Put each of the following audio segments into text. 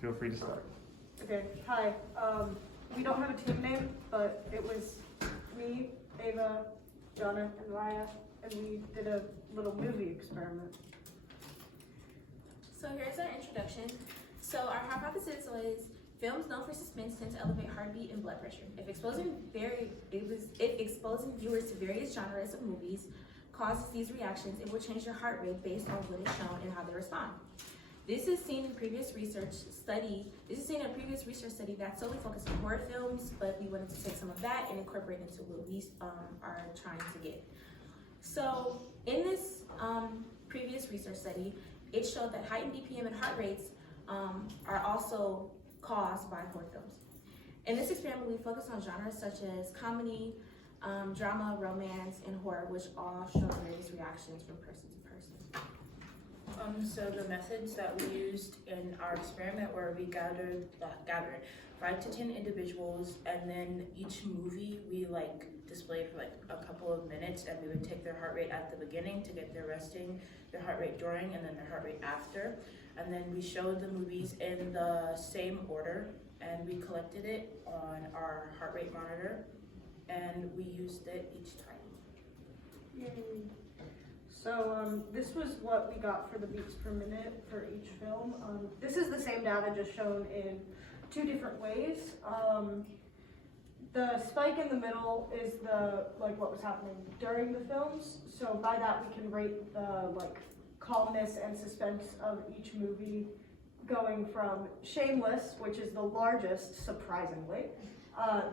Feel free to start. Okay, hi. We don't have a team name, but it was me, Ava, Jahna, and Raya, and we did a little movie experiment. So here's our introduction. So our hypothesis was films known for suspense tend to elevate heartbeat and blood pressure. If exposing viewers to various genres of movies causes these reactions, it will change their heart rate based on what is shown and how they respond. This is seen in a previous research study that solely focused on horror films, but we wanted to take some of that and incorporate it into what we are trying to get. So in this previous research study, it showed that heightened BPM and heart rates are also caused by horror films. In this experiment, we focused on genres such as comedy, drama, romance, and horror, which all show various reactions from person to person. So the methods that we used in our experiment were we gathered 5 to 10 individuals, and then each movie we displayed for a couple of minutes, and we would take their heart rate at the beginning to get their resting, their heart rate during, and then their heart rate after. And then we showed the movies in the same order, and we collected it on our heart rate monitor, and we used it each time. Yay. So this was what we got for the beats per minute for each film. This is the same data, just shown in 2 different ways. The spike in the middle is what was happening during the films. So by that we can rate the calmness and suspense of each movie, going from Shameless, which is the largest, surprisingly.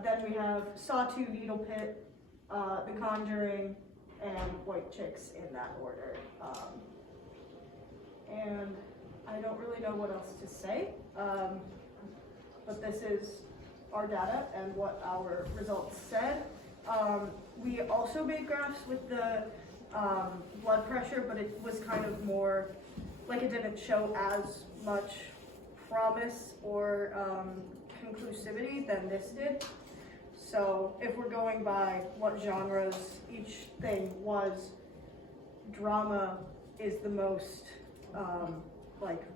Then we have Saw 2, Needle Pit, The Conjuring, and White Chicks in that order. And I don't really know what else to say, but this is our data and what our results said. We also made graphs with the blood pressure, but it was kind of more, it didn't show as much promise or conclusivity than this did. So if we're going by what genres each thing was, drama is the most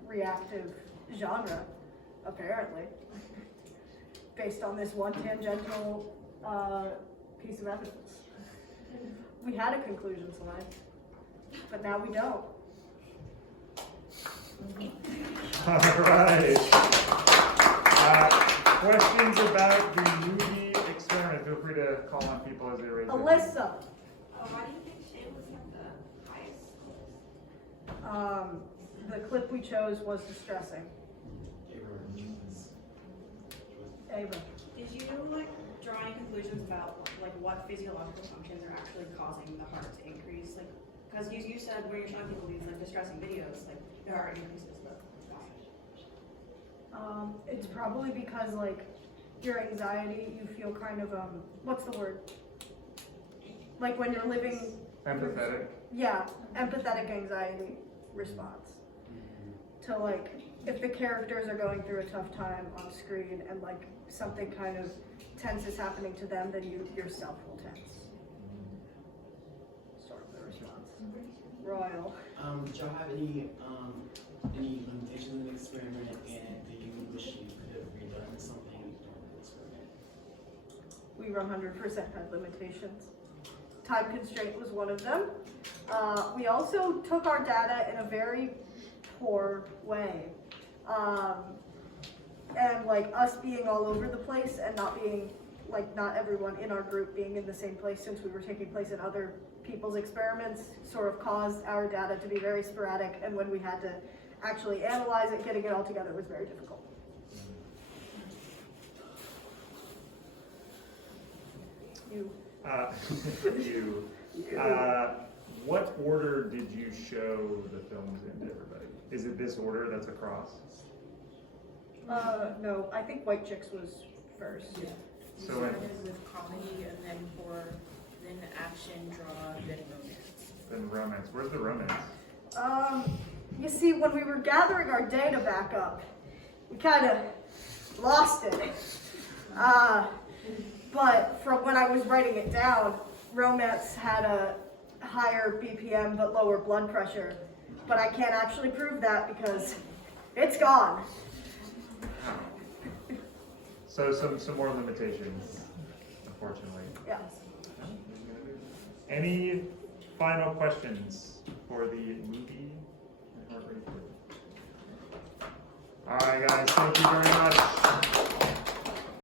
reactive genre, apparently, based on this one tangential piece of evidence. We had a conclusion slide, but now we don't. All right. Questions about the movie experiment? Feel free to call on people as they raise their hand. Alyssa. Why do you think Shameless had the highest scores? The clip we chose was distressing. Ava. Did you draw any conclusions about what physiological functions are actually causing the heart to increase? Because you said when you're showing people these distressing videos, the heart rate increases, but why? It's probably because your anxiety, you feel kind of what's the word? When you're living. Empathetic. Yeah, empathetic anxiety response to if the characters are going through a tough time on screen and something kind of tense is happening to them, then you yourself will tense. Sort of the response. Royal. Did y'all have any limitations in the experiment, and do you wish you could have redone something during the experiment? We 100% had limitations. Time constraint was one of them. We also took our data in a very poor way. And us being all over the place and not being, not everyone in our group being in the same place, since we were taking place in other people's experiments, sort of caused our data to be very sporadic, and when we had to actually analyze it, getting it all together was very difficult. You. What order did you show the films in to everybody? Is it this order that's across? No, I think White Chicks was first. Yeah. We So started with comedy, and then then action, drama, then romance. Then romance. Where's the romance? You see, when we were gathering our data back up, we kind of lost it. But from when I was writing it down, romance had a higher BPM but lower blood pressure. But I can't actually prove that because it's gone. So some more limitations, unfortunately. Yeah. Any final questions for the movie and heart rate? All right, guys, thank you very much.